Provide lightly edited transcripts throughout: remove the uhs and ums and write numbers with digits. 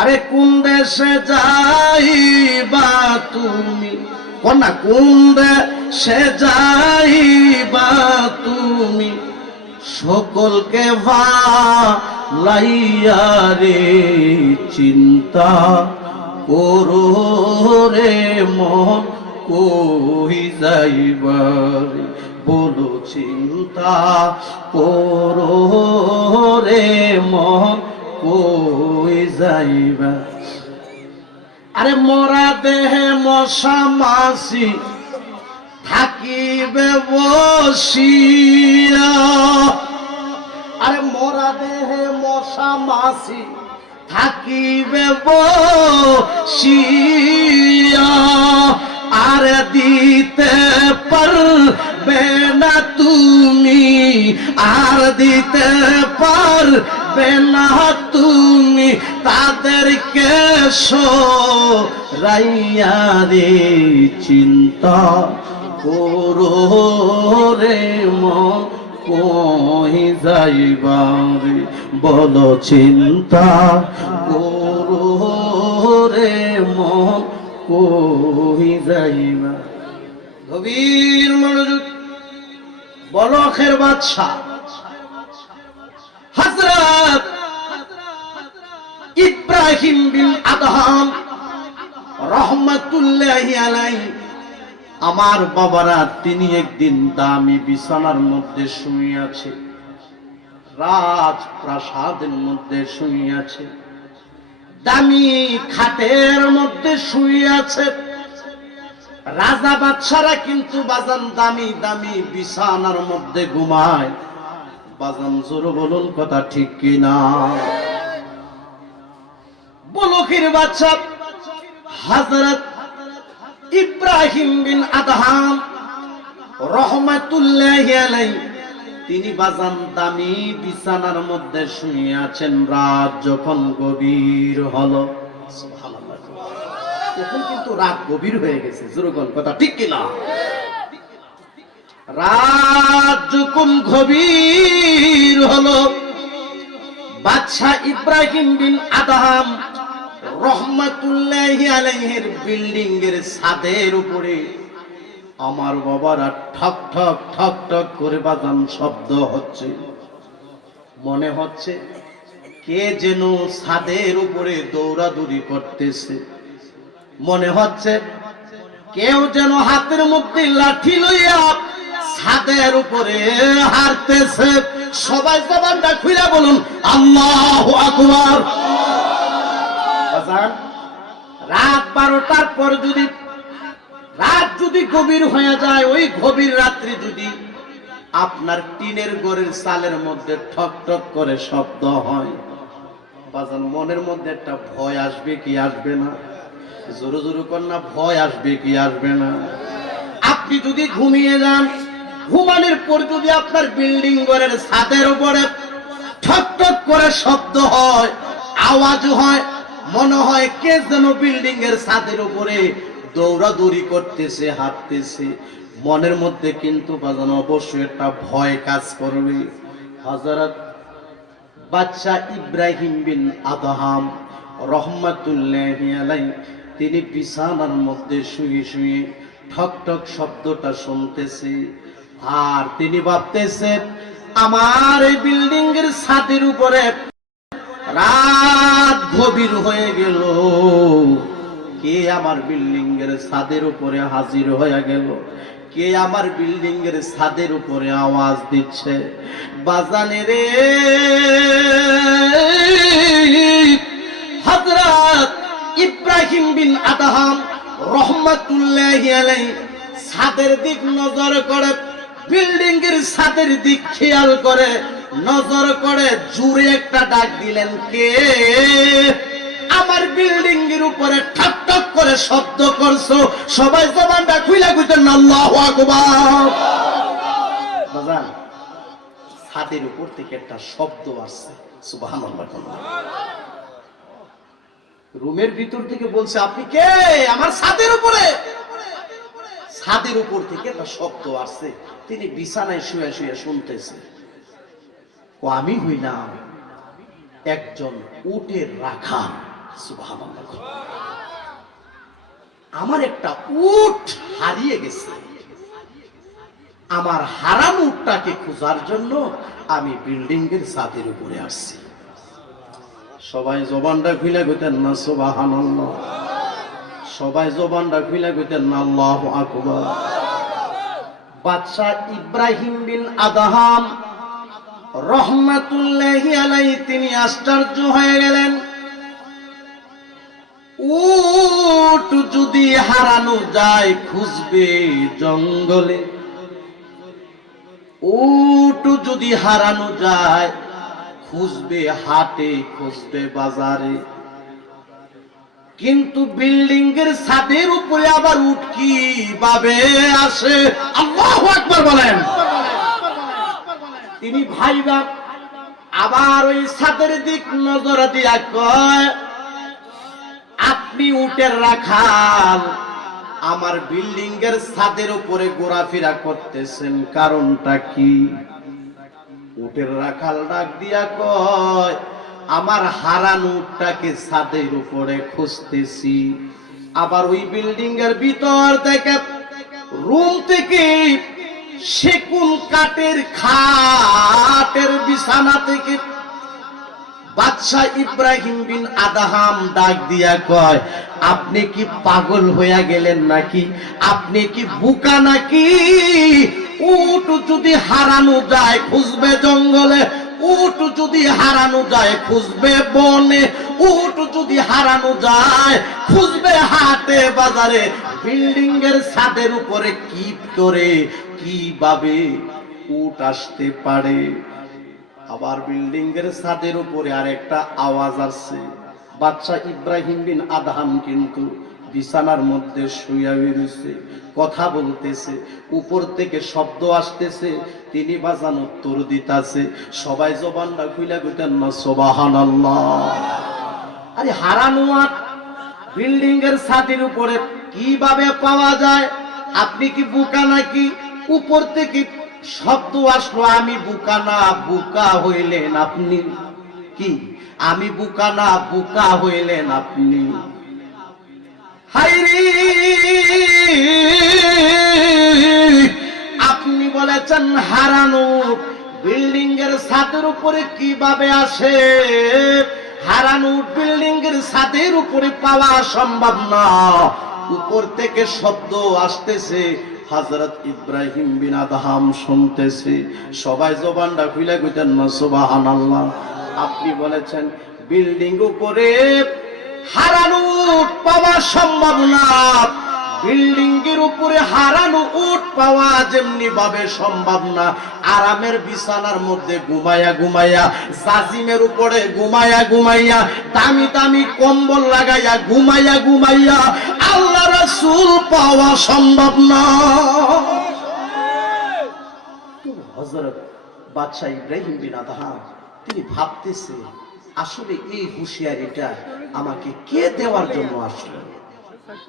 আরে কোন দেশে যাইবা তুমি, কন্যা কোন দেশে যাইবা তুমি, সকলকে ভালাইয়া রে চিন্তা করো রে মন কই যাইবা রে, বলো চিন্তা করো রে মন কই যাইবা। আরে মরা দেহে মশা মাছি থাকিবে বসিয়া, আরে মরা দেহে মশা মাছি থাকিবে বসিয়া, আর দিতে পারবে না তুমি, আর দিতে পারবে না তুমি তাদেরকে সরাইয়া রে চিন্তা করো রে মন কই যাইবা রে, বলো চিন্তা করো রে মন কই যাইবা। গভীর মনোযোগ। বলখের বাদশা হযরত ইব্রাহিম বিন আদহাম রাহমাতুল্লাহি আলাইহি, আমার বাবারা, তিনি একদিন দামি বিছানার মধ্যে শুয়ে আছে, রাজপ্রাসাদের মধ্যে শুয়ে আছে, দামি খাটের মধ্যে শুয়ে আছে। রাজা বাদশারা কিন্তু বাজান দামি দামি বিছানার মধ্যে ঘুমায়। বাজান জোরে বলুন কথা ঠিক কিনা? বলখের বাদশা হযরত ইব্রাহিম বিন আদহাম রাহমাতুল্লাহি আলাইহি, তিনি বাজান দামি বিছানার মধ্যে শুয়ে আছেন। রাত যখন গভীর হলো, সুবহানাল্লাহ, তখন কিন্তু রাত গভীর হয়ে গেছে। জোরগণ কথা ঠিক কিনা? রাত যখন গভীর হলো, বাদশা ইব্রাহিম বিন আদহাম রহমাতুল্লাহি আলাইহির বিল্ডিং এর ছাদের উপরে আমার বাবারা ঠক ঠক ঠক ঠক করে বাজান শব্দ হচ্ছে। মনে হচ্ছে কে যেন ছাদের উপরে দৌড়াদৌড়ি করতেছে। মনে হচ্ছে কেউ যেন হাতের মধ্যে লাঠি লইয়া ছাদের উপরে হাঁটতেছে। সবাই জবানটা খুলে বলুন আল্লাহু আকবার। রাত 12টার পর যদি রাত যদি গভীর হয়ে যায়, ওই গভীর রাত্রি যদি আপনার টিনের ঘরের চালের মধ্যে ঠক ঠক করে শব্দ হয়, বাজান মনের মধ্যে একটা ভয় আসবে কি আসবে না? জোরে জোরে কন্যা, ভয় আসবে কি আসবে না? আপনি যদি ঘুমিয়ে যান, ঘুমানোর পর যদি আপনার বিল্ডিং ঘরের ছাদের উপরে ঠক ঠক করে শব্দ হয়, আওয়াজ হয়, মনে হয় কে যেন বিল্ডিং এর ছাদের উপরে দৌড়াদৌড়ি করতেছে, হাঁটতেছে। মনের মধ্যে কিন্তু বাজানো অবশ্যই একটা ভয় কাজ করবে। হযরত বাদশা ইব্রাহিম বিন আদহাম রহমাতুল্লাহি আলাইহি, তিনি বিছানার মধ্যে শুয়ে শুয়ে ঠক ঠক শব্দটা শুনতেছে। আর তিনি ভাবতেছে, আমার এই বিল্ডিং এর ছাদের উপরে রাত গভীর হয়ে গেল, কে আমার বিল্ডিং এর ছাদের উপরে হাজির হয়ে গেল, কে আমার বিল্ডিং এর ছাদের উপরে আওয়াজ দিচ্ছে। বাজানে রে, হযরত ইব্রাহিম বিন আদহাম রহমাতুল্লাহি আলাইহি ছাদের দিক নজর করে, বিল্ডিং এর ছাদের দিক খেয়াল করে, নজর করে জোরে একটা ডাক দিলেন, কে আমার বিল্ডিং এর উপরে ঠক ঠক করে শব্দ করছো? সবাই জবানটা খুলে কইতেন আল্লাহু আকবার। বাজান, ছাদের উপর থেকে একটা শব্দ আসছে, সুবহানাল্লাহ। রুমের ভিতর থেকে বলছে, আপনি কে? আমার ছাদের উপরে। ছাদের উপর থেকে একটা শব্দ আসছে। তিনি বিছানায় শুয়ে শুয়ে শুনতেছে। ও আমি হইলাম একজন উটের রাখাল। সুবহানাল্লাহ। আমার একটা উট হারিয়ে গেছে, আমার হারানো উটটাকে খোঁজার জন্য আমি বিল্ডিং এর ছাদের উপরে আসছি। সবাই জবানটা খুলে কইতেন না সুবহানাল্লাহ, সবাই জবানটা খুলে কইতেন না আল্লাহু আকবার। বাদশা ইব্রাহিম বিন আদহাম রহমাতুল্লাহি আলাইহি তিনি আশ্চর্য হয়ে গেলেন। উট যদি হারানো যায় খুঁজবে জঙ্গলে, উট যদি হারানো যায় খুঁজবে হাটে, খুঁজবে বাজারে, কিন্তু বিল্ডিং এর ছাদের উপরে আবার উট কিভাবে আসে? আল্লাহু আকবার বলেন। তিনি ভাইবা আবার ওই ছাদের দিক নজর দিয়া কয়, আপনি উটের রাখাল, আমার বিল্ডিং এর ছাদের উপরে ঘোরাফেরা করতেছেন, কারণটা কি? উটের রাখাল ডাক দিয়া কয়, আমার হারানো উটটাকে ছাদের উপরে খুঁজতেছি। আবার ওই বিল্ডিং এর ভিতর থেকে রুম থেকে সেগুন কাঠের খাটের বিছানা থেকে বাদশা ইব্রাহিম বিন আদহাম ডাক দিয়া কয়, আপনি কি পাগল হইয়া গেলেন নাকি? আপনি কি বোকা নাকি? উট যদি হারানো যায় খুঁজবে জঙ্গলে, উট যদি হারানো যায় খুঁজবে বনে, উট যদি হারানো যায় খুঁজবে হাটে বাজারে, বিল্ডিং এর ছাদের উপরে কি করে কিভাবে উট আসতে পারে? আবার বিল্ডিং এর ছাদের উপরে আরেকটা আওয়াজ আসছে। বাদশা ইব্রাহিম বিন আদহাম কিন্তু বিছানার মধ্যে শুয়ে রয়েছে, কথা বলতেছে, উপর থেকে শব্দ আসতেছে, তিনি বাজান উত্তর দিতেছে। সবাই জবানটা খুলে কইতেন না সুবহানাল্লাহ। আরে হারানো উট বিল্ডিং এর ছাদের উপরে কিভাবে পাওয়া যায়? আপনি কি বোকা নাকি? উপর থেকে শব্দ আসলো, আমি বোকা না, বোকা হইলেন আপনি। কি আমি বোকা না, বোকা হইলেন আপনি। হাইরে, আপনি বলেছেন হারানো বিল্ডিং এর ছাদের উপরে কিভাবে আসে? হারানো বিল্ডিং এর ছাদের উপরে পাওয়া সম্ভব না, উপর থেকে শব্দ আসতেছে, হযরত ইব্রাহিম বিন আদহাম শুনতেছে। সবাই জবানটা খুলে কইতেন না সুবহানাল্লাহ। আপনি বলেছেন বিল্ডিং উপরে হারানো উট পাওয়া সম্ভব না, বিল্ডিং এর উপরে হারানো উট পাওয়া যেমনি ভাবে সম্ভব না, আরামের বিছানার মধ্যে ঘুমায়া ঘুমাইয়া, জাজিমের উপরে ঘুমায়া ঘুমাইয়া, দামি দামি কম্বল লাগাইয়া ঘুমাইয়া ঘুমাইয়া আল্লাহ রাসূল পাওয়া সম্ভব না। হযরত বাদশা ইব্রাহিম বিন আদহাম তিনি ভাবতেছে, আসলে এই হুঁশিয়ারিটা আমাকে কে দেওয়ার জন্য আসলো?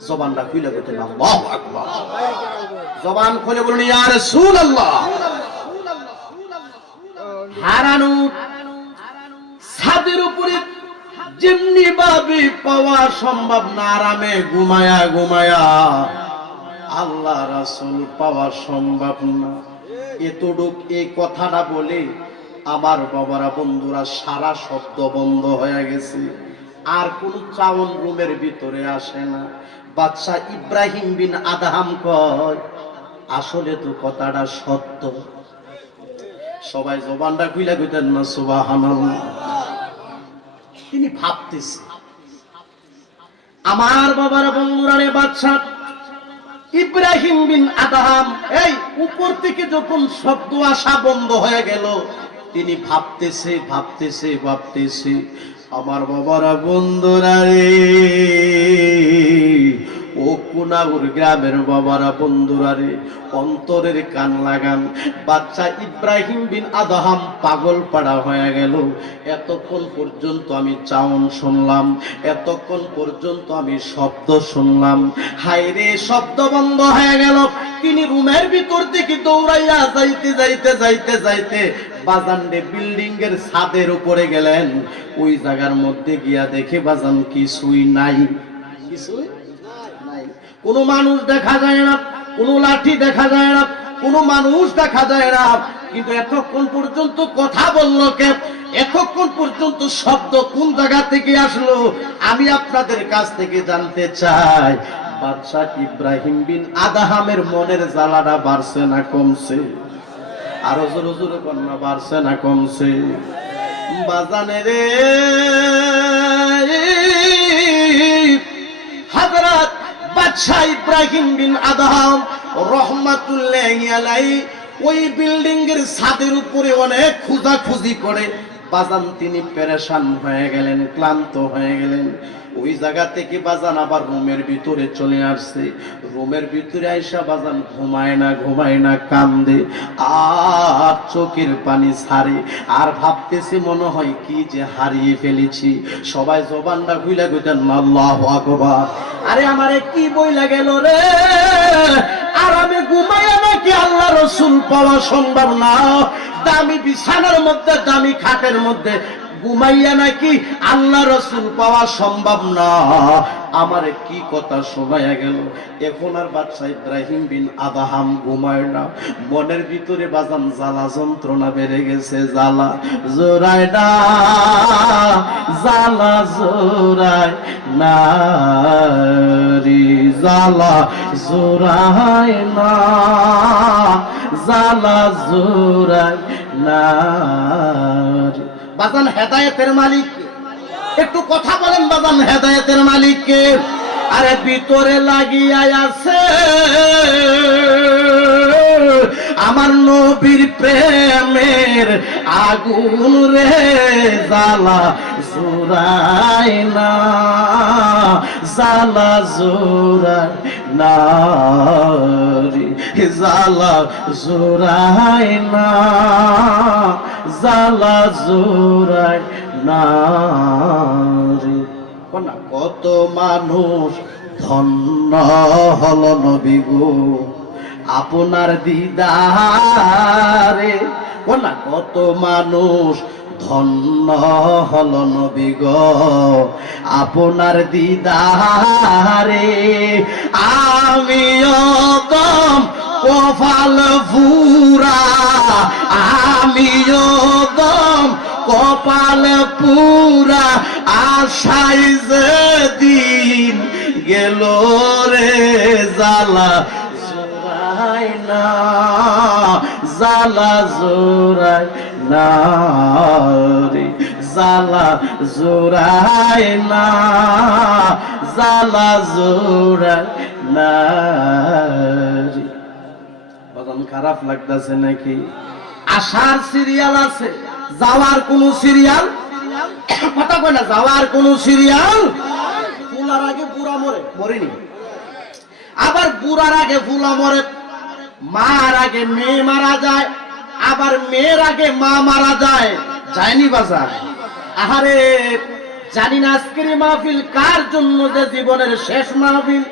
জবানটা খুলে বলতেন আল্লাহু আকবার। জবান খুলে বলুন ইয়া রাসূলুল্লাহ। হারানো ছাদের উপরে যেমনি ভাবে পাওয়া সম্ভব না, আরামে ঘুমায়া ঘুমায়া আল্লাহ রাসূল পাওয়া সম্ভব না। এতটুক এই কথাটা বলে আমার বাবারা বন্ধুরা সারা শব্দ বন্ধ হয়ে গেছে, আর কোন চাউন রুমের ভিতরে আসে না। বাদশা ইব্রাহিম বিন আদহাম কয়, আসলে তো কথাটা সত্য। সবাই জবানটা খুলে কইতেন না সুবহানাল্লাহ। তিনি ভাবতেছে, আমার বাবারা বন্ধুরা রে, বাদশা ইব্রাহিম বিন আদহাম এই উপর থেকে যখন শব্দ আসা বন্ধ হয়ে গেল, তিনি ভাবতেছে ভাবতেছে ভাবতেছে, আমার বাবারা বন্ধুরা রে, ও কোন গুনাগুর গ্রামের বাবারা বন্ধুরা রে, অন্তরের কান লাগান। বাচ্চা ইব্রাহিম বিন আদহাম পাগল পাড়া হয়ে গেল। এতক্ষণ পর্যন্ত আমি চাউন শুনলাম, এতক্ষণ পর্যন্ত আমি শব্দ শুনলাম, হায়রে শব্দ বন্ধ হয়ে গেল। তিনি রুমের ভিতর থেকে দৌড়াইয়া যাইতে যাইতে যাইতে যাইতে বাজানডে বিল্ডিং এর ছাদের উপরে গেলেন। ওই জায়গার মধ্যে গিয়া দেখে বাজান কিছুই নাই, কিছুই নাই। কোনো মানুষ দেখা যায় না, কোনো লাঠি দেখা যায় না, কোনো মানুষ দেখা যায় না। কিন্তু এতক্ষণ পর্যন্ত কথা বলল কে? এতক্ষণ পর্যন্ত শব্দ কোন জায়গা থেকে আসলো? আমি আপনাদের কাছ থেকে জানতে চাই, বাদশা ইব্রাহিম বিন আদহামের মনের জ্বালাটা বাড়ছে না কমছে? আরো জোরে জোরে কন্যা, বাড়ছে না কমছে? বাজানে রে, হযরত বাদশা ইব্রাহিম বিন আদহাম রহমাতুল্লাহি আলাইহি ওই বিল্ডিং এর ছাদের উপরে অনেক খোঁজাখুঁজি করে বাজান তিনি পেরেশান হয়ে গেলেন, ক্লান্ত হয়ে গেলেন। ওই জায়গা থেকে বাজান আবার রুমের ভিতরে চলে আসছে। রুমের ভিতরে আইসা বাজান ঘুমায় না কান্দে, আর চোখের পানি ছাড়ে, আর ভাবতেছে মনে হয় কি যে হারিয়ে ফেলেছি। সবাই জবানটা খুইলা কইতেন আল্লাহু আকবার। আরে আমারে কি বইলা গেল রে? আর আমি ঘুমায় নাকি আল্লাহ রসুল পাওয়া সম্ভব না? দামি বিছানার মধ্যে, দামি খাটের মধ্যে ঘুমাইয়া নাকি আল্লাহ রসুল পাওয়া সম্ভব না? আমারে কি কথা শোনায়া গেল। এখন আর বাদশা ইব্রাহিম বিন আদহাম ঘুমায় না, মনের ভিতরে বাজান জ্বালা যন্ত্রণা বেড়ে গেছে। জ্বালা জোড়ায় না, জ্বালা জোড়ায় না রে, জ্বালা জোড়ায় না, জ্বালা জোড়ায় না রে। বাজান হেদায়েতের মালিক, একটু কথা বলেন বাজান, হেদায়েতের মালিক কে? আরে ভিতরে লাগিয়া আছে আমার নবীর প্রেমের আগুন রে, জ্বালা জোড়ায় না, জ্বালা জোড়ায় না রে, জ্বালা জোড়ায় না, জ্বালা জোড়ায় না রে। কত মানুষ ধন্য হলো নবী গো আপনার দিদারে। কত মানুষ ধন্য হলো নবী গো আপনার দিদারে। আমিও দম কপাল পুরা, আমিও দম কপাল পুরা, আশাই যেদিন গেল রে, জ্বালা জোড়ায় না, জ্বালা জোড়ায় না রে, জ্বালা জোড়ায় না, জ্বালা জোড়ায় না রে। বাজান খারাপ লাগতেছে নাকি? আসার সিরিয়াল আছে, যাওয়ার কোন সিরিয়াল? কথা কয় না, যাওয়ার কোন সিরিয়াল? ফুলার আগে বুড়া মরে, মরেনি। আবার বুড়ার আগে ফুলা মরে, মার আগে মেয়ে মারা যায়, আবার মেয়ের আগে মা মারা যায়, যায়নি বাজার? আহারে জানি না আজকের মাহফিল কার জন্য যে জীবনের শেষ মাহফিল।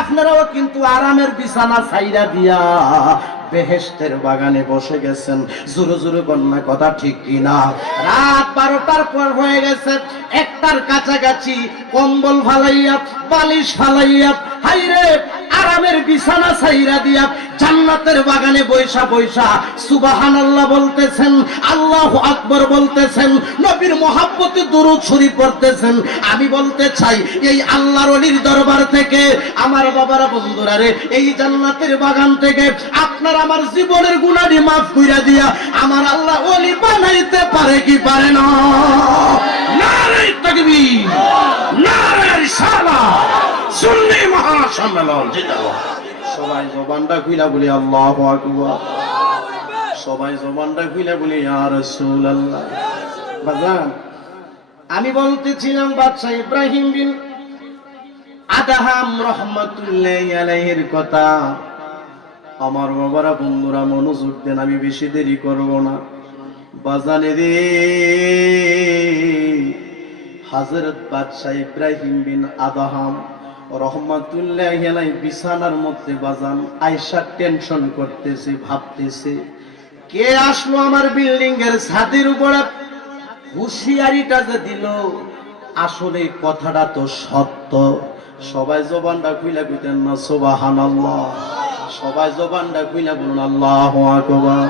আপনারাও কিন্তু আরামের বিছানা ছাইরা দিয়া বেহেশতের বাগানে বসে গেছেন। জোরে জোরে কন্যা, কথা ঠিক কিনা? রাত 12টার পর হয়ে গেছে, 1টার কাছাকাছি কম্বল ফালাইয়া, বালিশ ফালাইয়া, হাইরে আরামের বিছানা ছাইরা দিয়া জান্নাতের বাগানে বৈশা বৈশা সুবহানাল্লাহ বলতেছেন, আল্লাহু আকবার বলতেছেন, নবীর মহব্বতে দুরূদ শরীফ পড়তেছেন। আমি বলতে চাই, এই আল্লাহর ওলির দরবার থেকে আমার বাবারা বন্ধুরা রে, এই জান্নাতের বাগান থেকে আপনার আমার জীবনের গুনাহ মাফ কইরা দিয়া আমার আল্লাহ ওলি বানাইতে পারে কি পারে না? নারে তাকবীর, নারে রিসালাহ, সুন্নি মহাসম্মেলন জিন্দাবাদ। সবাই জবানটা খুইলা বলি আল্লাহু আকবার, সবাই জবানটা খুইলা বলি ইয়া রাসূলুল্লাহ। বাজান আমি বলতেছিলাম বাদশা ইব্রাহিম বিন আদহাম রহমাতুল্লাহি আলাইহির কথা। আমার বাবারা, বন্ধুরা, মনোযোগ দেন, আমি বেশি দেরি করব না। বাজানে রে, হযরত বাদশাহ ইব্রাহিম বিন আদহাম রহমাতুল্লাহি আলাইহি বিছানার মধ্যে বাজান আয়েশা টেনশন করতেছে, ভাবতেছে কে আসলো আমার বিল্ডিং এর ছাদের উপরে। হুঁশিয়ারিটা যে দিল, আসলে কথাটা তো সত্য। সবাই জবানটা খুইলা কইতেন না সুবহানাল্লাহ? সবাই জবানটা খুইলা বলুন আল্লাহু আকবার।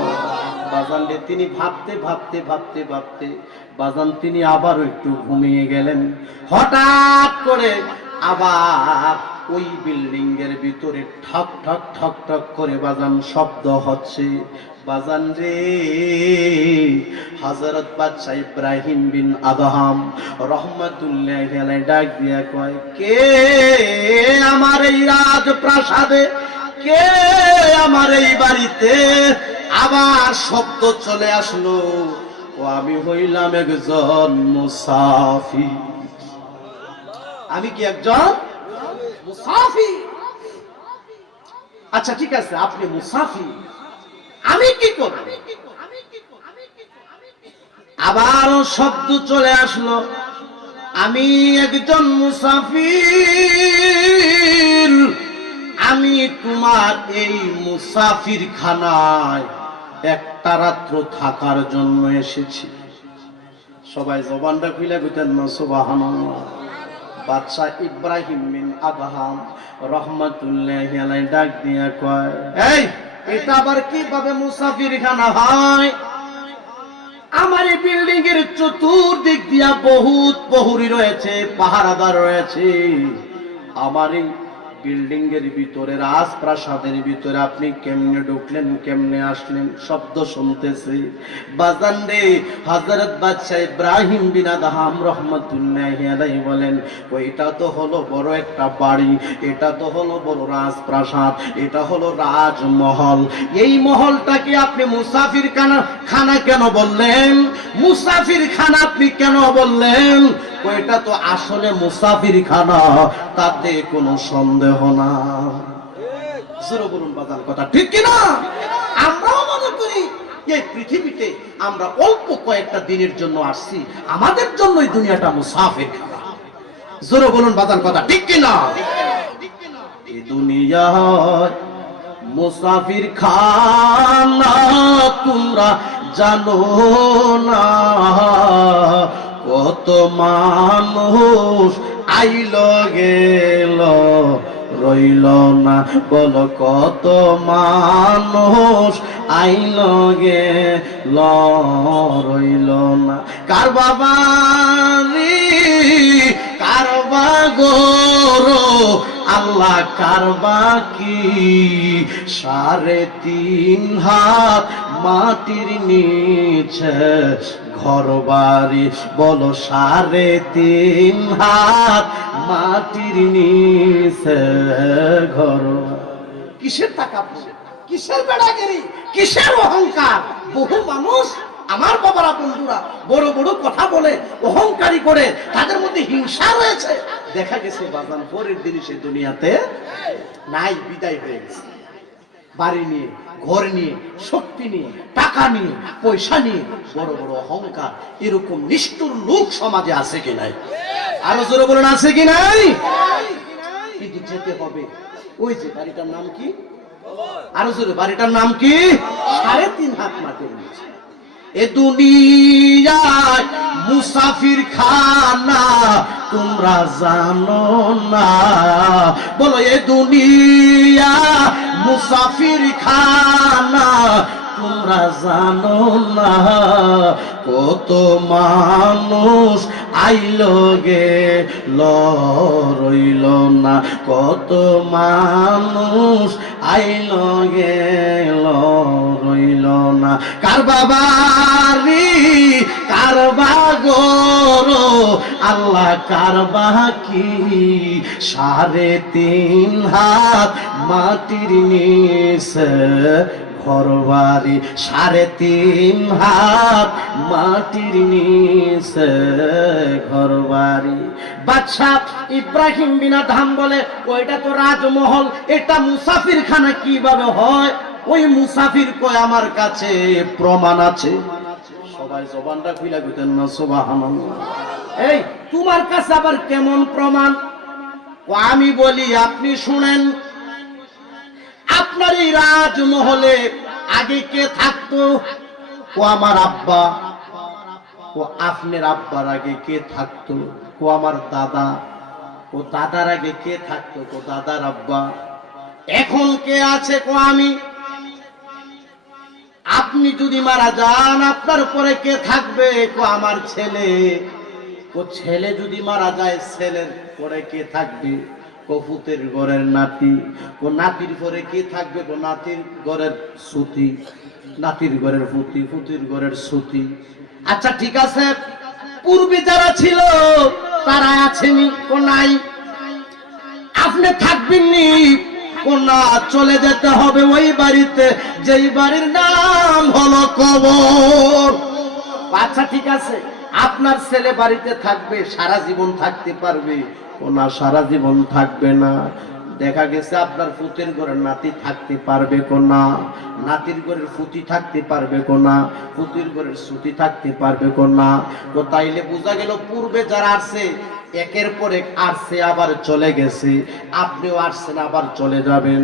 বাজান রে, তিনি ভাবতে ভাবতে ভাবতে ভাবতে বাজান তিনি আবারও একটু ঘুমিয়ে গেলেন। হঠাৎ করে আবার ওই বিল্ডিং এর ভিতরে ঠক ঠক ঠক ঠক করে বাজান শব্দ হচ্ছে। বাজান রে, হযরত বাদশাহ ইব্রাহিম বিন আদহাম রহমাতুল্লাহি আলাইহি ডাক দিয়া কয়, কে আমার এই রাজপ্রাসাদে, কে আমার এই বাড়িতে আবার শব্দ চলে আসলো? ও আমি হইলাম একজন মুসাফির। আমি কি একজন মুসাফির? আচ্ছা ঠিক আছে, আপনি মুসাফির, আমি কি করব? আবারও শব্দ চলে আসলো, আমি একজন মুসাফির, আমি তোমার এই মুসাফির খানায় একটা রাত্র থাকার জন্য এসেছি। সবাই জবানটা খুলে কইতেন না সুবহানাল্লাহ? বাদশাহ ইব্রাহিম বিন আদহাম রহমাতুল্লাহি আলাইহি ডাক দিয়া কয়, এই এটা আবার কিভাবে মুসাফির খানা হয়? আমার এই বিল্ডিং এর চতুর্দিক দিয়া বহুত প্রহরী রয়েছে, পাহারাদার রয়েছে। আমার এই বিল্ডিং এর ভিতরে, রাজপ্রাসাদের ভিতরে আপনি কেমনে ঢুকলেন, কেমনে আসলেন? শব্দ শুনতেছি। বাজান রে, হযরত বাদশাহ ইব্রাহিম বিন আদহাম রহমাতুল্লাহি আলাইহি বলেন, ওইটা তো হলো বড় একটা বাড়ি, এটা তো হলো বড় রাজপ্রাসাদ, এটা হলো রাজমহল। এই মহলটাকে আপনি মুসাফির খানা কেন বললেন? মুসাফির খানা আপনি কেন বললেন? ওইটা তো আসলে মুসাফির খানা, তাতে কোনো সন্দেহ না। জোরে বলুন বাজান, কথা ঠিক কিনা? আমরাও মনে করি এই পৃথিবীতে আমরা অল্প কয়েকটা দিনের জন্য আসছি, আমাদের জন্য এই দুনিয়াটা মুসাফির খানা। জোরে বলুন বাজান, কথা ঠিক কিনা? এই দুনিয়ায় মুসাফির খানা তোমরা জানো না, কত মানুষ আইল গেল রইল না। বলো, কত মানুষ আইল গেল রইল না। কার বাবা রে, কার বাগরো আল্লাহ, কার বাকি 3.5 হাত মাটির নিচে ঘর বাড়ি। বলো, 3.5 হাত মাটির নিচে ঘর। কিসের টাকা, কিসের বেড়াগিরি, কিসের অহংকার? বহু মানুষ, আমার বাবারা, বন্ধুরা, বড় বড় কথা বলে, অহংকারী করে, তাদের মধ্যে হিংসা রয়েছে। দেখা গেছে বাজান পরের দিন সে দুনিয়াতে নাই, বিদায় হয়ে গেছে। বাড়ি নিয়ে, ঘর নিয়ে, শক্তি নিয়ে, টাকা নিয়ে, পয়সা নিয়ে, বড় বড় অহংকার। এরকম নিষ্ঠুর লোক সমাজে আছে কি নাই? আরো জোরে বলুন, আছে কি নাই? কিন্তু যেতে হবে। ওই যে বাড়িটার নাম কি? আরো জোরে, বাড়িটার নাম কি? 3.5 হাত মাটির নিচে। এ দুনিয়ায় মুসাফির খানা তোমরা জানো না। বলো, এ দুনিয়া মুসাফির খানা তোমরা জানো না, কত মানুষ আইল গেল রইল না। কত মানুষ আইল গেল রইল না। কার বাবা রে, কার বাগরো আল্লাহ কার বাকি 3.5 হাত মাটির নিচে ঘরবাড়ি 3.5 হাত মাটির নিচে ঘরবাড়ি। বাদশা ইব্রাহিম বিন আদহাম বলে ওইটা তো রাজমহল, এটা মুসাফির খানা কিভাবে হয়? ওই মুসাফির কয় আমার কাছে প্রমাণ আছে। সবাই জবানটা খুলে কইতেন না সুবহানাল্লাহ। এই তোমার কাছে আবার কেমন প্রমাণ? আমি বলি আপনি শুনেন, আপনার এই রাজমহলে আগে কে থাকতো? ও আমার আব্বা। ও আপনার আব্বার আগে কে থাকতো? ও আমার দাদা। ও দাদার আগে কে থাকতো? ও দাদার আব্বা। এখন কে আছে? কো আমি। আপনি যদি মারা যান আপনার পরে কে থাকবে? কো আমার ছেলে। ও ছেলে যদি মারা যায় ছেলের পরে কে থাকবে? কফুতের ঘরের নাতি। ও নাতির পরে কে থাকবে? ও নাতির ঘরের সুতি। নাতির ঘরের ফুতি, ফুতির ঘরের সুতি। আচ্ছা ঠিক আছে, পূর্বে যারা ছিল তারা আছেনি? ও নাই। আপনি থাকবেননি? ও না, চলে যেতে হবে ওই বাড়িতে যেই বাড়ির নাম হলো কবর। আচ্ছা ঠিক আছে, আপনার ছেলে বাড়িতে থাকবে, সারা জীবন থাকতে পারবে? ও না, সারা জীবন থাকবে না। দেখা গেছে আপনার ফুতের ঘরের নাতি থাকতে পারবে কোনা, নাতির ঘরের ফুতি থাকতে পারবে কোনা, ফুতির ঘরের সুতি থাকতে পারবে কোনা। তো তাইলে বোঝা গেল পূর্বে যারা আসছে একের পর এক আসছে আবার চলে গেছে, আপনিও আসছেন আবার চলে যাবেন।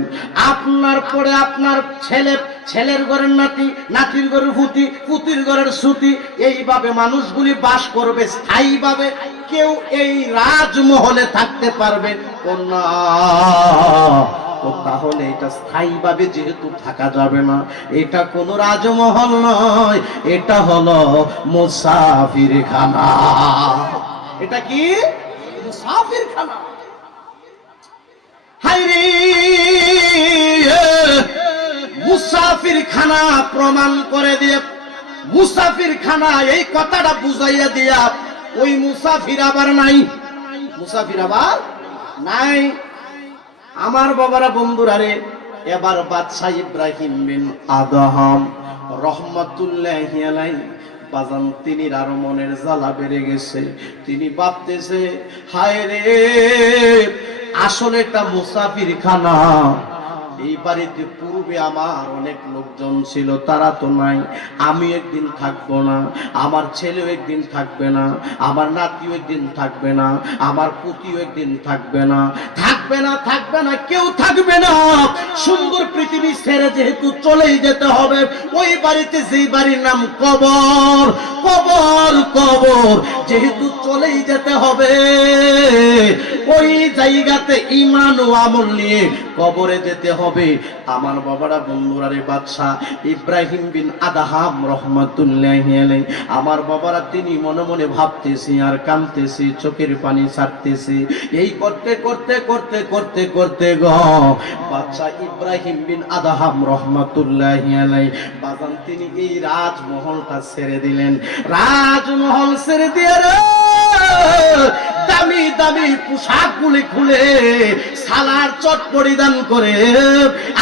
আপনার পরে আপনার ছেলে, ছেলের ঘরের নাতি, নাতির ঘরের ফুতি, ফুতির ঘরের সুতি, এইভাবে মানুষগুলি বাস করবে স্থায়ীভাবে। কেউ এই রাজমহলে থাকতে পারবে না। তাহলে এটা স্থায়ীভাবে যেহেতু থাকা যাবে না, এটা কোন রাজমহল নয়, এটা হলো মুসাফির খানা। এটা কি? মুসাফির খানা। হায়রে মুসাফির খানা প্রমাণ করে দিয়ে, মুসাফির খানা এই কথাটা বুঝাইয়া দিয়া ওই মুসাফির আবার নাই। মুসাফির আবার নাই। আমার বাবারা বন্ধুরা রে, এবার বাদশা ইব্রাহিম বিন আদহাম রহমাতুল্লাহি আলাইহি বাজান, তিনি আরো মনের জ্বালা বেড়ে গেছে। তিনি ভাবতেছে হায় রে, আসলে একটা মুসাফির খানা। এই বাড়িতে পূর্বে আমার অনেক লোকজন ছিল, তারা তো নাই। আমি একদিন থাকবো না, আমার ছেলেও একদিন থাকবে না, আমার নাতিও একদিন থাকবে না, আমার পুতিও একদিন থাকবে না, থাকবে না, থাকবে না, কেউ থাকবে না। সুন্দর পৃথিবী ছেড়ে যেহেতু চলেই যেতে হবে, ওই বাড়িতে যেই বাড়ির নাম কবর, কবর, কবর, যেহেতু চলেই যেতে হবে, ওই জায়গাতে ঈমান ও আমল নিয়ে কবরে যেতে হবে। আমার বাবারা বন্ধুরা রে, বাদশা ইব্রাহিম বিন আদহাম রহমাতুল্লাহি আলাইহি, আমার বাবারা তিনি মনে মনে ভাবতেছি আর কাঁদতেছি, চোখের পানি ছাড়তেছি। এই করতে করতে করতে করতে করতে গো বাদশা ইব্রাহিম বিন আদহাম রহমাতুল্লাহি আলাইহি বাজান, তিনি এই রাজমহলটা ছেড়ে দিলেন। রাজমহল ছেড়ে দিয়ে দামি দামি পোশাক গুলি খুলে সালার চট পরিধান করে,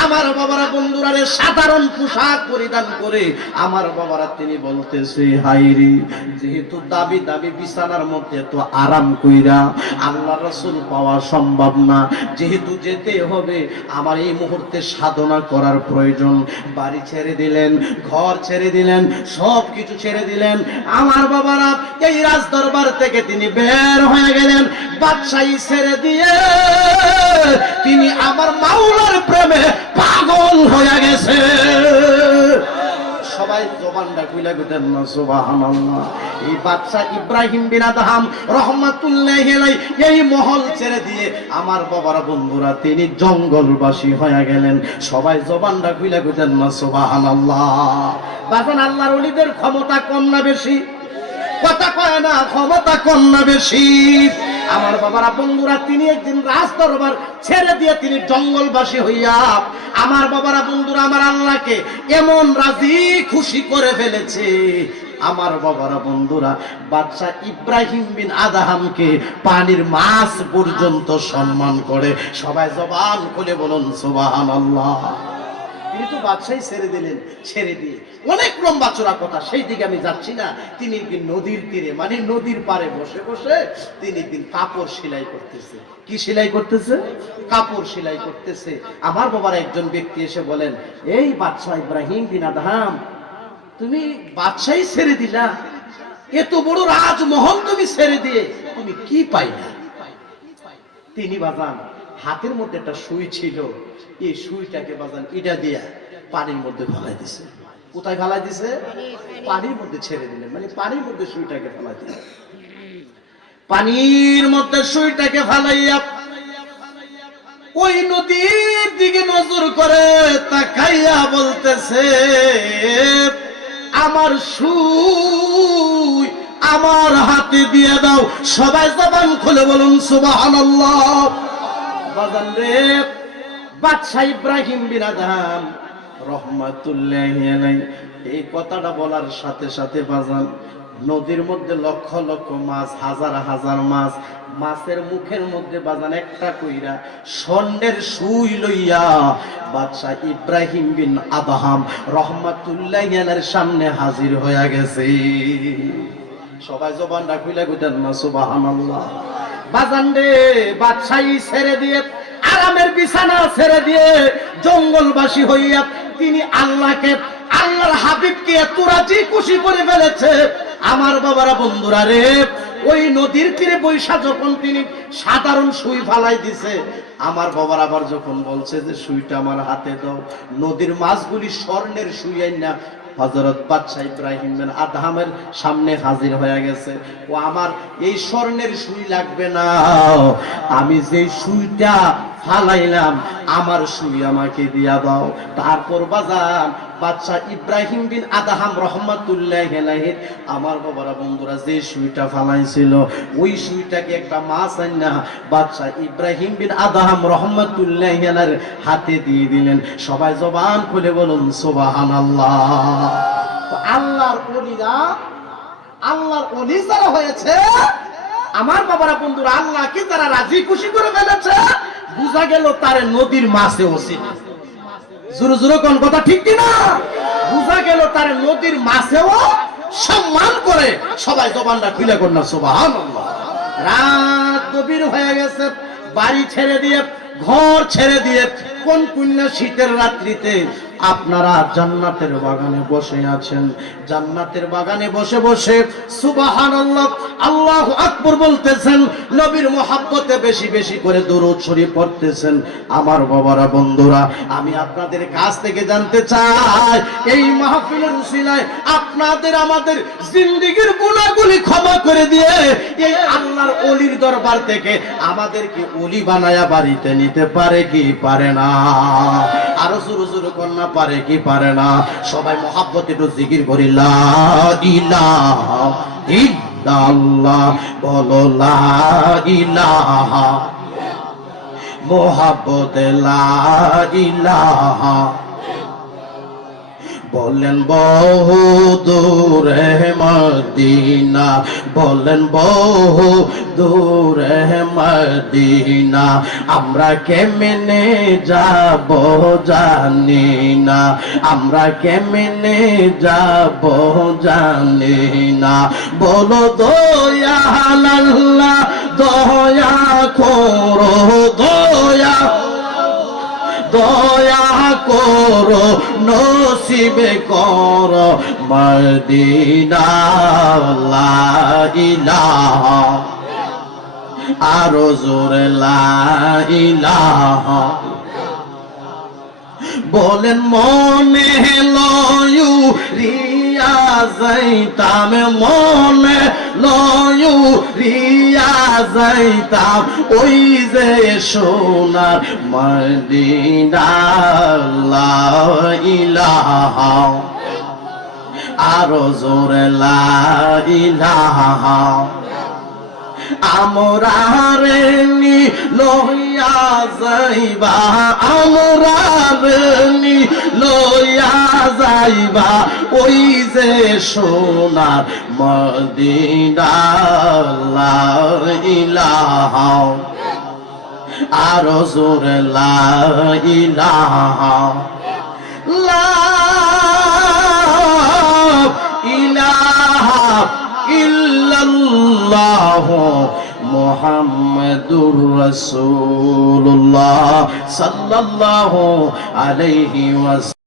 আমার বাবারা বন্ধুরা রে, সাধারণ পোশাক পরিধান করে আমার বাবারা তিনি বলতেছে হায়রে, যেহেতু দাবি দাবি বিছানার মধ্যে তো আরাম কইরা আল্লাহ রাসূল পাওয়া সম্ভব না, যেহেতু যেতে হবে, আমার এই মুহূর্তে সাধনা করার প্রয়োজন। বাড়ি ছেড়ে দিলেন, ঘর ছেড়ে দিলেন, সব কিছু ছেড়ে দিলেন। আমার বাবারা এই রাজ দরবার থেকে তিনি বের হয়ে গেলেন। বাদশাহী ছেড়ে দিয়ে তিনি আমার মাওলার প্রেমে পাগল হয়ে গেছে। সবাই জবানটা খুলে কইতেন না সুবহানাল্লাহ। এই বাদশা ইব্রাহিম বিন আদহাম রহমাতুল্লাহি আলাইহি এই মহল ছেড়ে দিয়ে আমার বাবারা বন্ধুরা তিনি জঙ্গলবাসী হয়ে গেলেন। সবাই জবানটা খুলে কইতেন না সুবহানাল্লাহ। বাজান, আল্লাহর ওলিদের ক্ষমতা কম না বেশি? কথা কয় না, ক্ষমতা কম না বেশি? আমার বাবারা বন্ধুরা তিনি একদিন রাজ দরবার ছেড়ে দিয়ে তিনি জঙ্গলবাসী হইয়া আমার বাবারা বন্ধুরা আমার আল্লাহকে এমন রাজি খুশি করে ফেলেছে। আমার বাবারা বন্ধুরা, বাদশা ইব্রাহিম বিন আদহামকে পানির মাছ পর্যন্ত সম্মান করে। সবাই জবান খুলে বলুন সুবহানাল্লাহ। কিন্তু বাদশাই ছেড়ে দিলেন। ছেড়ে দিয়ে অনেক লম্বা চড়া কথা, সেই দিকে আমি যাচ্ছি না। তিনি নদীর তীরে মানে নদীর পাড়ে বসে বসে তিনি কাপড় সেলাই করতেছে। কি সেলাই করতেছে? কাপড় সেলাই করতেছে। আমার বাবার একজন ব্যক্তি এসে বলেন, এই বাদশা ইব্রাহিম বিন আদহাম, তুমি বাদশাই ছেড়ে দিলা, এত বড় রাজমহল তুমি ছেড়ে দিয়ে তুমি কি পাইলা? তিনি বাজান হাতের মধ্যে একটা সুই ছিল, এই সুইটাকে বাজান ইটা দিয়া পানির মধ্যে ফেলাই দিছে। কোথায় ফেলাই দিছে? পানির মধ্যে ছেড়ে দিলেন, মানে পানির মধ্যে সুইটাকে ফেলাই দিলেন। পানির মধ্যে সুইটাকে ফেলাইয়া ওই নদীর দিকে নজর করে তাকাইয়া বলতেছে, আমার সুই আমার হাতে দিয়ে দাও। সবাই জবান খুলে বলুন সুবহানাল্লাহ। বাজান রে, বাদশা ইব্রাহিম বিন আদহাম রহমাতুল্লাহি আলাইহি এই কথাটা বলার সাথে সাথে বাজান নদীর মধ্যে লক্ষ লক্ষ মাছ, হাজার হাজার মাছ, মাছের মুখের মধ্যে বাজান একটা কইরা স্বর্ণের সুই লইয়া বাদশা ইব্রাহিম বিন আদহাম রহমাতুল্লাহি আলাইহির সামনে হাজির হয়ে গেছে। সবাই জবানটা খুলে কইতেন না সুবহানাল্লাহ। বাজান রে, বাদশাই ছেড়ে দিয়ে, আরামের বিছানা ছেড়ে দিয়ে জঙ্গলবাসী হইয়া তিনি আল্লাহকে, আল্লাহর হাবিবকে এত রাজি খুশি করে ফেলেছে। আমার বাবারা বন্ধুরা রে, ওই নদীর তীরে বৈশা যখন তিনি সাধারণ সুই ফালাই দিছে, আমার বাবার আবার যখন বলছে যে সুইটা আমার হাতে দাও, নদীর মাছগুলি স্বর্ণের সুই আইনা হযরত বাদশা ইব্রাহিম বিন আদহামের সামনে হাজির হয়ে গেছে। ও আমার এই স্বর্ণের সুই লাগবে না, আমি যে সুইটা ফালাইলাম আমার সুই আমাকে দিয়া দাও। তারপর বাজান বাদশা ইব্রাহিম বিন আদহাম রহমাতুল্লাহি আলাইহি আমার বাবারা বন্ধুরা যে সুইটা ফালাইছিল, ওই সুইটাকে একটা মাছ আইনা বাদশা ইব্রাহিম বিন আদহাম রহমাতুল্লাহি আলাইহির হাতে দিয়ে দিলেন। সবাই জবান খুলে বলুন সুবহানাল্লাহ। তো আল্লাহর ওলিরা, আল্লাহর ওলি যারা হয়েছে, আমার বাবারা বন্ধুরা, আল্লাহকে যারা রাজি খুশি করে ফেলেছে, বুঝা গেল তার নদীর মাছে ওসিলে। জোরে জোরে কোন কথা ঠিক কিনা? বুঝা গেল তার নদীর মাছেও সম্মান করে। সবাই জবানটা খুলে কর না সুবহানাল্লাহ। রাত গভীর হয়ে গেছে, বাড়ি ছেড়ে দিয়ে, ঘর ছেড়ে দিয়ে, কোন কন্যা শীতের রাত্রিতে আপনারা জান্নাতের বাগানে বসে আছেন। জান্নাতের বাগানে বসে বসে সুবহানাল্লাহ, আল্লাহু আকবার বলতেছেন, নবীর মুহাব্বতে বেশি বেশি করে দরুদ শরীফ পড়তেছেন। আমার বাবারা বন্ধুরা, আমি আপনাদের কাছ থেকে জানতে চাই, এই মাহফিলের উসিলায় আপনাদের আমাদের জিন্দেগীর গুনাহগুলি ক্ষমা করে দিয়ে এই আল্লাহর ওলির দরবার থেকে আমাদেরকে ওলি বানায়া বাড়িতে নিতে পারে কি পারে না? আরো জোরে জোরে কন্যা পারে কি পারে না? সবাই মুহাব্বতে একটু জিকির করি, লা ইলাহা ইল্লাল্লাহ, বলো লা ইলাহা, মুহাব্বতে লা ইলাহা। বলেন বহু দূরে মদিনা, বলেন বহু দূরে মদিনা, আমরা কেমনে যাব জানি না, আমরা কেমনে যাব জানি না। বলো দয়াল আল্লাহ, দয়া করো, দয়া দয়া করো, নসিবে করো মদিনা, লা ইলাহা, আরো জোরে লা ইলাহা। বলেন মনে লয়ু রিয়া যাইতাম, মনে লয়ু রিয়া যাইতাম, ওই যে সোনার মদিনা, লা ইলাহা, আরো জোরে লা ইলাহা। আমরা রে নি লইয়া যাইবা, আমরা রে নি লইয়া যাইবা ওই যে সোনার মদিনা। লা ইলাহা আর জোরে লা ইলাহা, লা ইলাহা ইল্লাল্লাহ মুহাম্মাদুর রাসূলুল্লাহ সাল্লাল্লাহু আলাইহি ওয়াসাল্লাম।